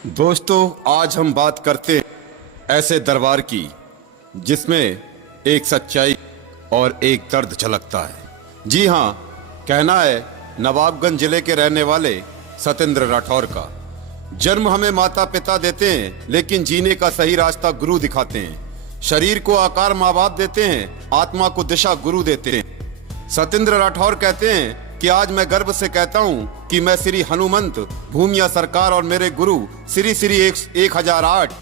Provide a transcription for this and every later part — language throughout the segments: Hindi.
दोस्तों, आज हम बात करते हैं ऐसे दरबार की जिसमें एक सच्चाई और एक दर्द झलकता है। जी हाँ, कहना है नवाबगंज जिले के रहने वाले सतेंद्र राठौर का। जन्म हमें माता पिता देते हैं, लेकिन जीने का सही रास्ता गुरु दिखाते हैं। शरीर को आकार माँ बाप देते हैं, आत्मा को दिशा गुरु देते हैं। सतेंद्र राठौर कहते हैं कि आज मैं गर्व से कहता हूँ कि मैं श्री हनुमंत भूमिया सरकार और मेरे गुरु श्री श्री 1008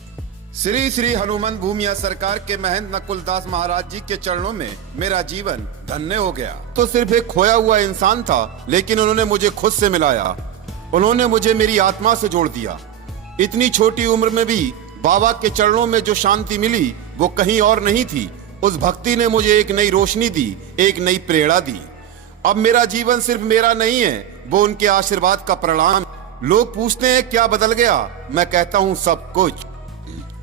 श्री श्री हनुमंत भूमिया सरकार के महंत नकुलदास महाराज जी के चरणों में मेरा जीवन धन्य हो गया। तो सिर्फ एक खोया हुआ इंसान था, लेकिन उन्होंने मुझे खुद से मिलाया। उन्होंने मुझे मेरी आत्मा से जोड़ दिया। इतनी छोटी उम्र में भी बाबा के चरणों में जो शांति मिली वो कहीं और नहीं थी। उस भक्ति ने मुझे एक नई रोशनी दी, एक नई प्रेरणा दी। अब मेरा जीवन सिर्फ मेरा नहीं है, वो उनके आशीर्वाद का परिणाम। लोग पूछते हैं क्या बदल गया, मैं कहता हूँ सब कुछ।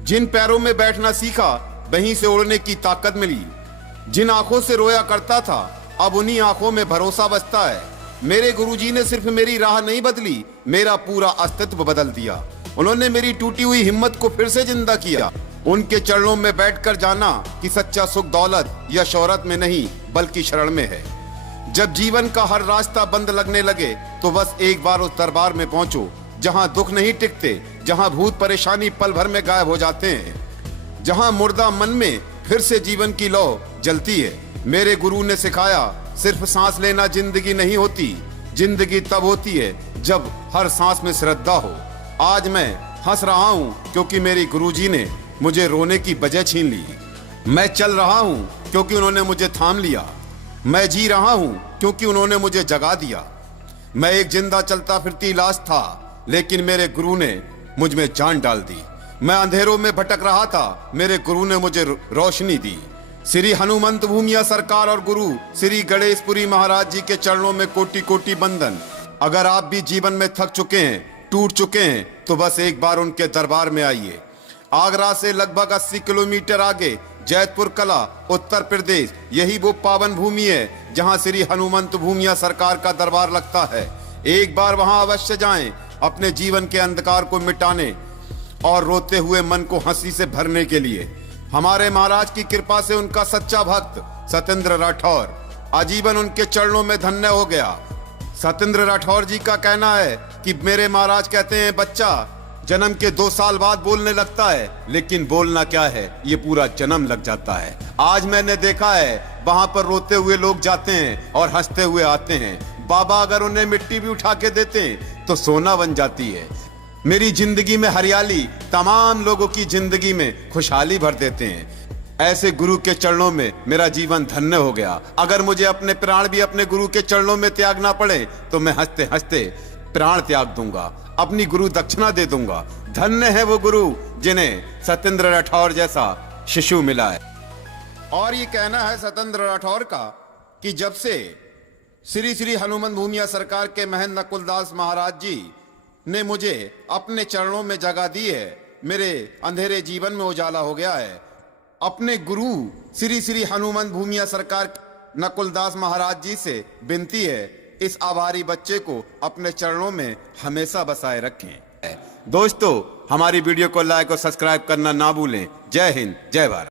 जिन पैरों में बैठना सीखा, वहीं से उड़ने की ताकत मिली। जिन आंखों से रोया करता था, अब उन्हीं आंखों में भरोसा बसता है। मेरे गुरुजी ने सिर्फ मेरी राह नहीं बदली, मेरा पूरा अस्तित्व बदल दिया। उन्होंने मेरी टूटी हुई हिम्मत को फिर से जिंदा किया। उनके चरणों में बैठकर जाना कि सच्चा सुख दौलत या शोहरत में नहीं, बल्कि शरण में है। जब जीवन का हर रास्ता बंद लगने लगे, तो बस एक बार उस दरबार में पहुंचो जहां दुख नहीं टिकते, जहां भूत परेशानी पल भर में गायब हो जाते हैं, जहां मुर्दा मन में फिर से जीवन की लौ जलती है। मेरे गुरु ने सिखाया, सिर्फ सांस लेना जिंदगी नहीं होती। जिंदगी तब होती है जब हर सांस में श्रद्धा हो। आज मैं हंस रहा हूँ क्योंकि मेरे गुरुजी ने मुझे रोने की वजह छीन ली। मैं चल रहा हूँ क्योंकि उन्होंने मुझे थाम लिया। मैं जी रहा हूँ क्योंकि उन्होंने मुझे जगा दिया। मैं एक जिंदा चलता फिरती लाश था, लेकिन मेरे गुरु ने मुझ में जान डाल दी। मैं अंधेरों में भटक रहा था, मेरे गुरु ने मुझे रोशनी दी। श्री हनुमंत भूमिया सरकार और गुरु श्री गणेशपुरी महाराज जी के चरणों में कोटि कोटि वंदन। अगर आप भी जीवन में थक चुके हैं, टूट चुके हैं, तो बस एक बार उनके दरबार में आइए। आगरा से लगभग 80 किलोमीटर आगे जैतपुर कला, उत्तर प्रदेश, यही वो पावन भूमि है जहां श्री हनुमंत भूमिया सरकार का दरबार लगता है। एक बार वहां अवश्य जाएं, अपने जीवन के अंधकार को मिटाने और रोते हुए मन को हंसी से भरने के लिए। हमारे महाराज की कृपा से उनका सच्चा भक्त सतेंद्र राठौर आजीवन उनके चरणों में धन्य हो गया। सतेंद्र राठौर जी का कहना है कि मेरे महाराज कहते हैं, बच्चा जन्म के 2 साल बाद बोलने लगता है, लेकिन बोलना क्या है, ये पूरा जन्म लग जाता है। आज मैंने देखा है वहां पर रोते हुए लोग जाते हैं और हंसते हुए आते हैं। बाबा अगर उन्हें मिट्टी भी उठा के देते हैं तो सोना बन जाती है। मेरी जिंदगी में हरियाली तमाम लोगों की जिंदगी में खुशहाली भर देते हैं। ऐसे गुरु के चरणों में मेरा जीवन धन्य हो गया। अगर मुझे अपने प्राण भी अपने गुरु के चरणों में त्यागना पड़े, तो मैं हंसते हंसते प्राण त्याग दूंगा, अपनी गुरु दक्षिणा दे दूंगा। धन्य है वो गुरु जिन्हें सतेंद्र राठौर जैसा शिशु मिला है। और ये कहना है सतेंद्र राठौर का कि जब से श्री श्री हनुमंत भूमिया सरकार के महंत नकुलदास महाराज जी ने मुझे अपने चरणों में जगह दी है, मेरे अंधेरे जीवन में उजाला हो गया है। अपने गुरु श्री श्री हनुमंत भूमिया सरकार नकुलदास महाराज जी से विनती है, इस आभारी बच्चे को अपने चरणों में हमेशा बसाए रखें। दोस्तों, हमारी वीडियो को लाइक और सब्सक्राइब करना ना भूलें। जय हिंद, जय भारत।